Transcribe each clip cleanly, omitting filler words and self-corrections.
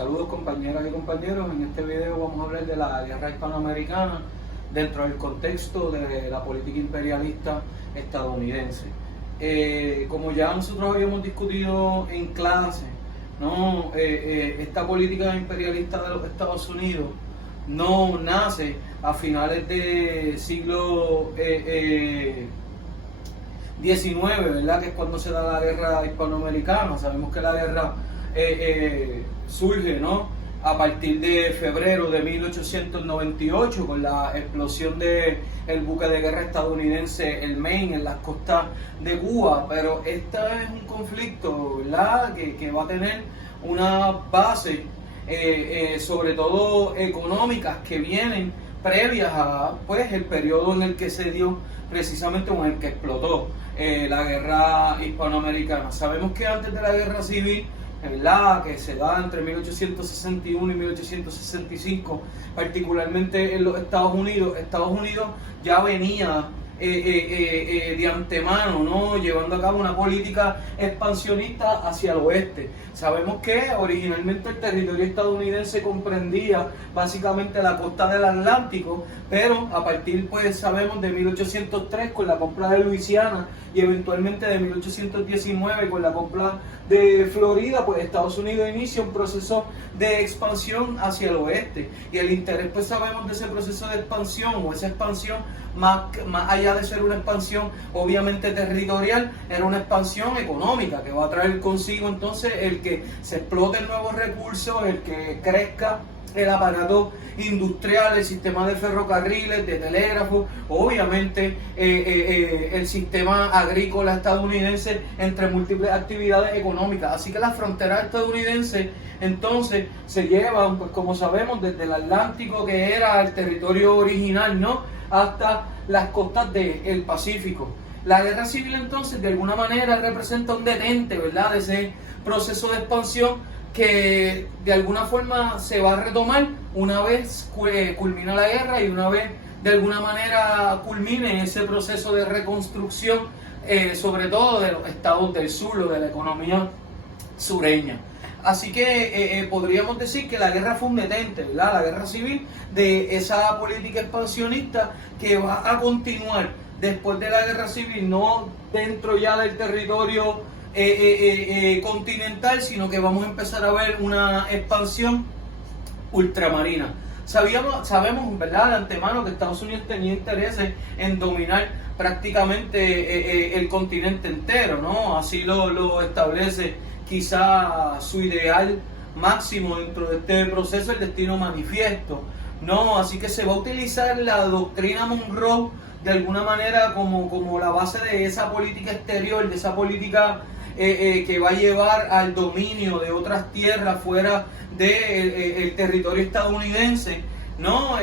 Saludos compañeras y compañeros, en este video vamos a hablar de la guerra hispanoamericana dentro del contexto de la política imperialista estadounidense. Como ya nosotros habíamos discutido en clase, ¿no? Esta política imperialista de los Estados Unidos no nace a finales del siglo XIX, ¿verdad? Que es cuando se da la guerra hispanoamericana. Sabemos que la guerra surge, ¿no?, a partir de febrero de 1898 con la explosión del buque de guerra estadounidense el Maine en las costas de Cuba, pero este es un conflicto, ¿verdad?, que va a tener una base sobre todo económicas que vienen previas a, pues, el periodo en el que se dio precisamente, o en el que explotó la guerra hispanoamericana. Sabemos que antes de la guerra civil, ¿verdad?, que se da entre 1861 y 1865, particularmente en los Estados Unidos ya venía de antemano, ¿no?, llevando a cabo una política expansionista hacia el oeste. Sabemos que originalmente el territorio estadounidense comprendía básicamente la costa del Atlántico, pero a partir, pues, sabemos de 1803 con la compra de Luisiana y eventualmente de 1819 con la compra de Florida, pues Estados Unidos inicia un proceso de expansión hacia el oeste, y el interés, pues, sabemos de ese proceso de expansión, o esa expansión más allá de ser una expansión obviamente territorial, era una expansión económica que va a traer consigo entonces el que se exploten nuevos recursos, el que crezca el aparato industrial, el sistema de ferrocarriles, de telégrafo, obviamente el sistema agrícola estadounidense, entre múltiples actividades económicas. Así que las fronteras estadounidenses entonces se llevan, pues, como sabemos, desde el Atlántico, que era el territorio original, ¿no?, hasta las costas del Pacífico. La guerra civil entonces de alguna manera representa un detente, ¿verdad?, de ese proceso de expansión que de alguna forma se va a retomar una vez culmina la guerra y una vez de alguna manera culmine ese proceso de reconstrucción, sobre todo de los estados del sur o de la economía sureña. Así que podríamos decir que la guerra fue un detente, ¿verdad?, la guerra civil, de esa política expansionista que va a continuar después de la guerra civil, no dentro ya del territorio continental, sino que vamos a empezar a ver una expansión ultramarina. Sabemos, ¿verdad?, de antemano que Estados Unidos tenía intereses en dominar prácticamente el continente entero, ¿no? Así lo establece quizá su ideal máximo dentro de este proceso, el destino manifiesto, ¿no? Así que se va a utilizar la doctrina Monroe de alguna manera como la base de esa política exterior, de esa política que va a llevar al dominio de otras tierras fuera del territorio estadounidense, ¿no?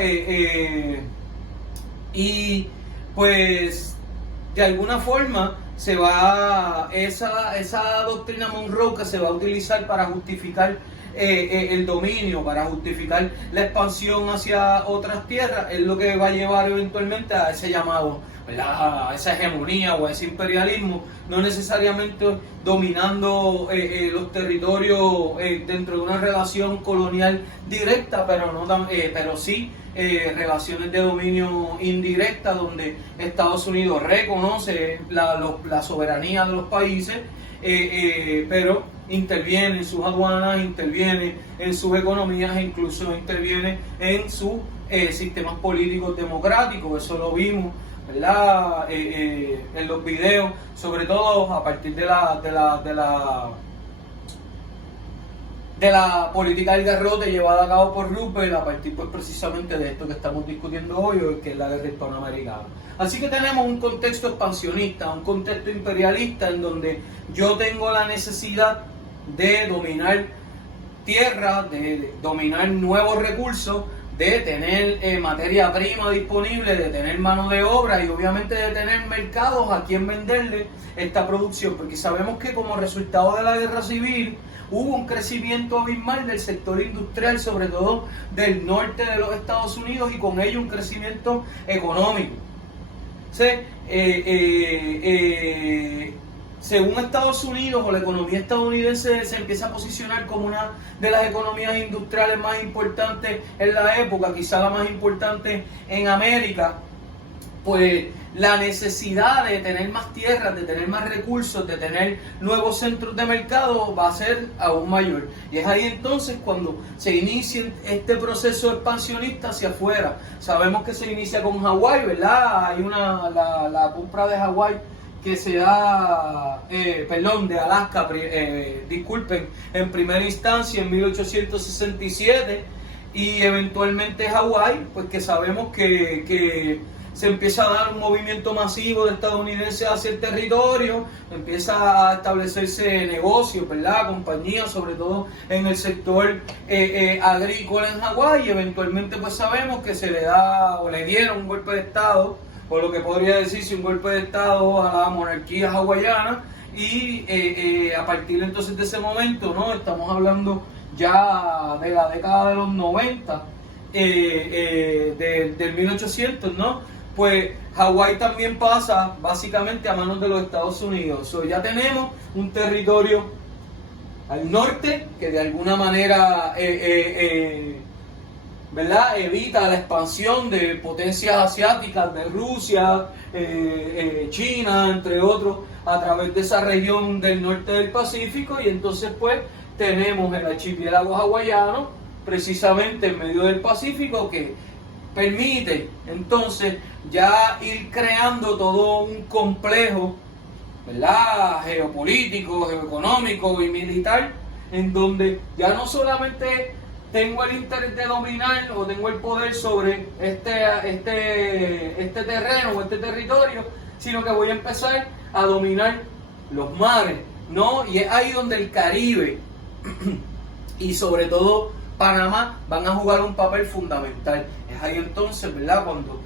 Y pues de alguna forma se va esa doctrina Monroe que se va a utilizar para justificar el dominio, para justificar la expansión hacia otras tierras, es lo que va a llevar eventualmente a ese llamado, ¿verdad?, a esa hegemonía o a ese imperialismo, no necesariamente dominando los territorios dentro de una relación colonial directa, pero sí relaciones de dominio indirecta, donde Estados Unidos reconoce la soberanía de los países, pero interviene en sus aduanas, interviene en sus economías e incluso interviene en sus sistemas políticos democráticos. Eso lo vimos, ¿verdad?, en los videos, sobre todo a partir de la política del garrote llevada a cabo por Roosevelt, a partir, pues, precisamente de esto que estamos discutiendo hoy, que es la guerra hispanoamericana. Así que tenemos un contexto expansionista, un contexto imperialista, en donde yo tengo la necesidad de dominar tierra, de dominar nuevos recursos, de tener materia prima disponible, de tener mano de obra y obviamente de tener mercados a quien venderle esta producción, porque sabemos que como resultado de la guerra civil hubo un crecimiento abismal del sector industrial, sobre todo del norte de los Estados Unidos, y con ello un crecimiento económico. ¿Sí? según Estados Unidos o la economía estadounidense se empieza a posicionar como una de las economías industriales más importantes en la época, quizá la más importante en América, pues la necesidad de tener más tierras, de tener más recursos, de tener nuevos centros de mercado va a ser aún mayor. Y es ahí entonces cuando se inicia este proceso expansionista hacia afuera. Sabemos que se inicia con Hawái, ¿verdad? Hay la compra de Hawái que se da, de Alaska, disculpen, en primera instancia en 1867, y eventualmente Hawái, pues que sabemos que se empieza a dar un movimiento masivo de estadounidenses hacia el territorio, empieza a establecerse negocios, ¿verdad? Compañías, sobre todo en el sector agrícola en Hawái, y eventualmente pues sabemos que se le da o le dieron un golpe de estado, o lo que podría decirse un golpe de estado a la monarquía hawaiana, y a partir entonces de ese momento, ¿no? Estamos hablando ya de la década de los 90, del 1800, ¿no? Pues Hawái también pasa básicamente a manos de los Estados Unidos. Ya tenemos un territorio al norte que de alguna manera ¿verdad? Evita la expansión de potencias asiáticas, de Rusia, China, entre otros, a través de esa región del norte del Pacífico, y entonces pues tenemos el archipiélago hawaiano, precisamente en medio del Pacífico, que permite entonces ya ir creando todo un complejo, ¿verdad? Geopolítico, geoeconómico y militar, en donde ya no solamente tengo el interés de dominar o tengo el poder sobre este terreno o este territorio, sino que voy a empezar a dominar los mares, ¿no? Y es ahí donde el Caribe y sobre todo Panamá van a jugar un papel fundamental. Es ahí entonces, ¿verdad?, cuando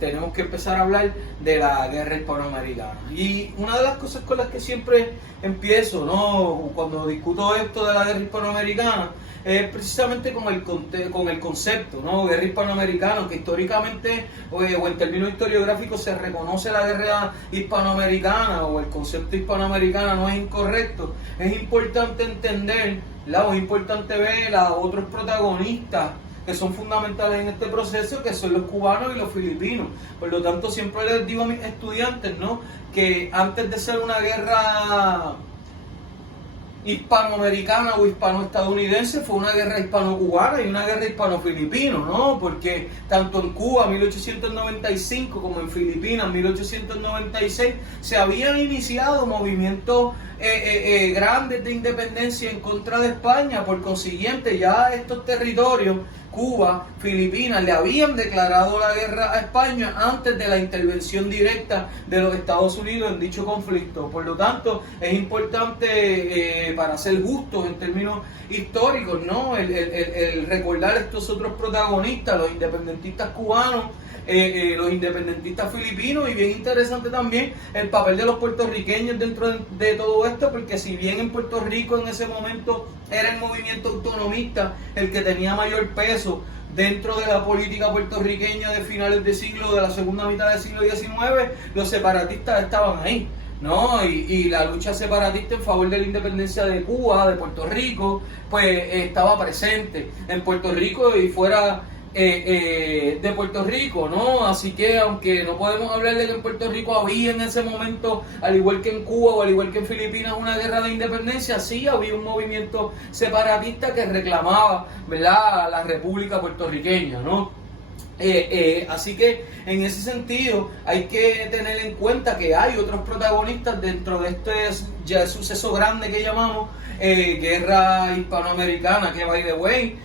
tenemos que empezar a hablar de la guerra hispanoamericana. Y una de las cosas con las que siempre empiezo, ¿no?, cuando discuto esto de la guerra hispanoamericana, es precisamente con el concepto, ¿no?, guerra hispanoamericana, que históricamente o en términos historiográficos se reconoce la guerra hispanoamericana, o el concepto hispanoamericana no es incorrecto. Es importante entender, ¿verdad?, es importante ver a otros protagonistas que son fundamentales en este proceso, que son los cubanos y los filipinos. Por lo tanto, siempre les digo a mis estudiantes, ¿no?, que antes de ser una guerra hispanoamericana o hispano-estadounidense, fue una guerra hispano-cubana y una guerra hispano-filipino, ¿no? Porque tanto en Cuba, 1895, como en Filipinas, 1896, se habían iniciado movimientos grandes de independencia en contra de España. Por consiguiente, ya estos territorios, Cuba, Filipinas, le habían declarado la guerra a España antes de la intervención directa de los Estados Unidos en dicho conflicto. Por lo tanto, es importante, para ser justos en términos históricos, ¿no?, el recordar estos otros protagonistas, los independentistas cubanos, los independentistas filipinos, y bien interesante también el papel de los puertorriqueños dentro de todo esto, porque si bien en Puerto Rico en ese momento era el movimiento autonomista el que tenía mayor peso dentro de la política puertorriqueña de finales de la segunda mitad del siglo XIX, los separatistas estaban ahí, ¿no? Y la lucha separatista en favor de la independencia de Cuba, de Puerto Rico, pues estaba presente en Puerto Rico y fuera de Puerto Rico, ¿no? Así que aunque no podemos hablar de que en Puerto Rico había en ese momento, al igual que en Cuba o al igual que en Filipinas, una guerra de independencia, sí había un movimiento separatista que reclamaba, ¿verdad?, la República Puertorriqueña, ¿no? Así que en ese sentido hay que tener en cuenta que hay otros protagonistas dentro de este ya suceso grande que llamamos guerra hispanoamericana, que by the way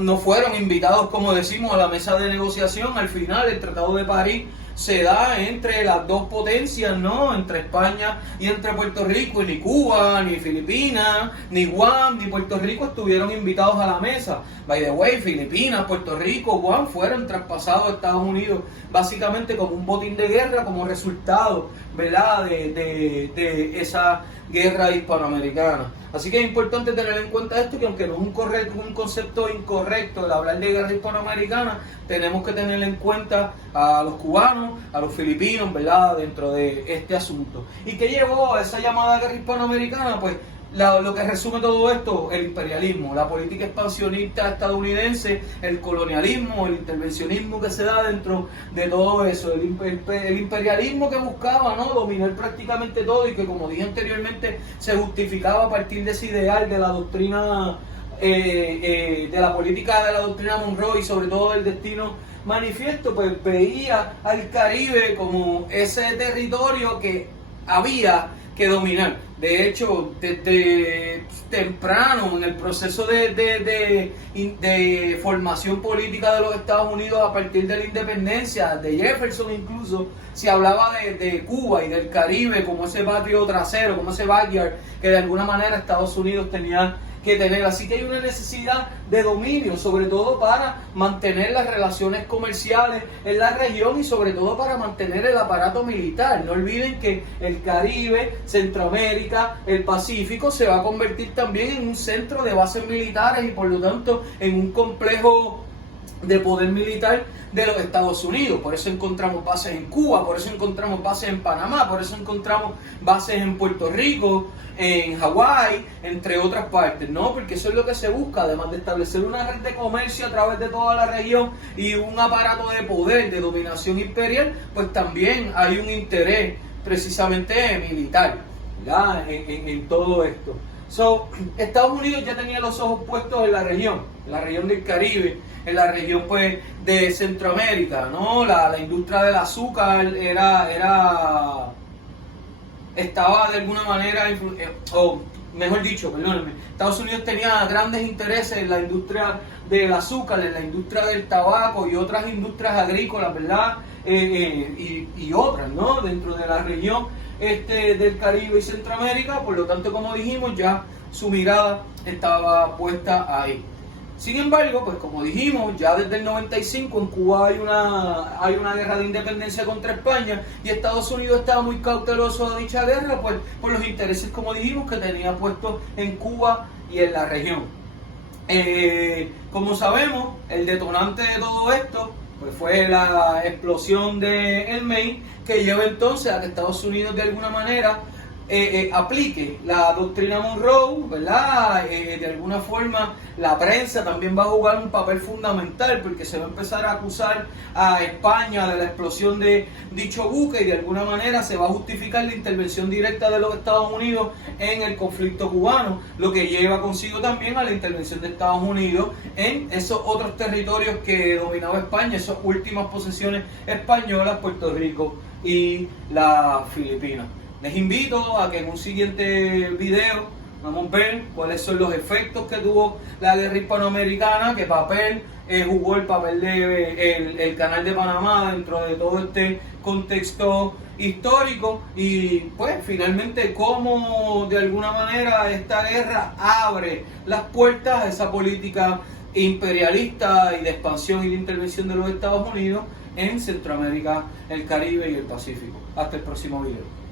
no fueron invitados, como decimos, a la mesa de negociación. Al final el Tratado de París se da entre las dos potencias, ¿no?, entre España y entre Puerto Rico, y ni Cuba, ni Filipinas, ni Guam, ni Puerto Rico estuvieron invitados a la mesa. By the way, Filipinas, Puerto Rico, Guam fueron traspasados a Estados Unidos básicamente como un botín de guerra, como resultado, ¿verdad?, de esa guerra hispanoamericana. Así que es importante tener en cuenta esto, que aunque no es un concepto incorrecto el hablar de guerra hispanoamericana, tenemos que tener en cuenta a los cubanos, a los filipinos, ¿verdad?, dentro de este asunto. ¿Y qué llevó a esa llamada guerra hispanoamericana? Pues lo que resume todo esto, el imperialismo, la política expansionista estadounidense, el colonialismo, el intervencionismo que se da dentro de todo eso, el imperialismo que buscaba, ¿no?, dominar prácticamente todo, y que, como dije anteriormente, se justificaba a partir de ese ideal de la doctrina, de la política de la doctrina Monroe, y sobre todo del destino manifiesto. Pues veía al Caribe como ese territorio que había que dominar. De hecho, desde temprano en el proceso de formación política de los Estados Unidos, a partir de la independencia, de Jefferson incluso, se hablaba de Cuba y del Caribe como ese patio trasero, como ese backyard que de alguna manera Estados Unidos tenía que tener. Así que hay una necesidad de dominio, sobre todo para mantener las relaciones comerciales en la región y sobre todo para mantener el aparato militar. No olviden que el Caribe, Centroamérica, el Pacífico se va a convertir también en un centro de bases militares y por lo tanto en un complejo de poder militar de los Estados Unidos. Por eso encontramos bases en Cuba, por eso encontramos bases en Panamá, por eso encontramos bases en Puerto Rico, en Hawái, entre otras partes, ¿no? Porque eso es lo que se busca, además de establecer una red de comercio a través de toda la región y un aparato de poder, de dominación imperial, pues también hay un interés precisamente militar, ¿verdad?, en todo esto. Estados Unidos ya tenía los ojos puestos en la región del Caribe, en la región pues de Centroamérica, ¿no? La industria del azúcar estaba de alguna manera, o mejor dicho, perdónenme, Estados Unidos tenía grandes intereses en la industria del azúcar, en la industria del tabaco y otras industrias agrícolas, ¿verdad? Y otras, ¿no?, dentro de la región del Caribe y Centroamérica. Por lo tanto, como dijimos, ya su mirada estaba puesta ahí. Sin embargo, pues como dijimos, ya desde el 95 en Cuba hay una guerra de independencia contra España, y Estados Unidos estaba muy cauteloso de dicha guerra, pues por los intereses, como dijimos, que tenía puestos en Cuba y en la región. Como sabemos, el detonante de todo esto pues fue la explosión de El Maine, que lleva entonces a que Estados Unidos de alguna manera aplique la doctrina Monroe, ¿verdad? De alguna forma la prensa también va a jugar un papel fundamental, porque se va a empezar a acusar a España de la explosión de dicho buque, y de alguna manera se va a justificar la intervención directa de los Estados Unidos en el conflicto cubano, lo que lleva consigo también a la intervención de Estados Unidos en esos otros territorios que dominaba España, esas últimas posesiones españolas, Puerto Rico y las Filipinas. Les invito a que en un siguiente video vamos a ver cuáles son los efectos que tuvo la guerra hispanoamericana, qué papel jugó el papel el Canal de Panamá dentro de todo este contexto histórico, y pues finalmente cómo de alguna manera esta guerra abre las puertas a esa política imperialista y de expansión y de intervención de los Estados Unidos en Centroamérica, el Caribe y el Pacífico. Hasta el próximo video.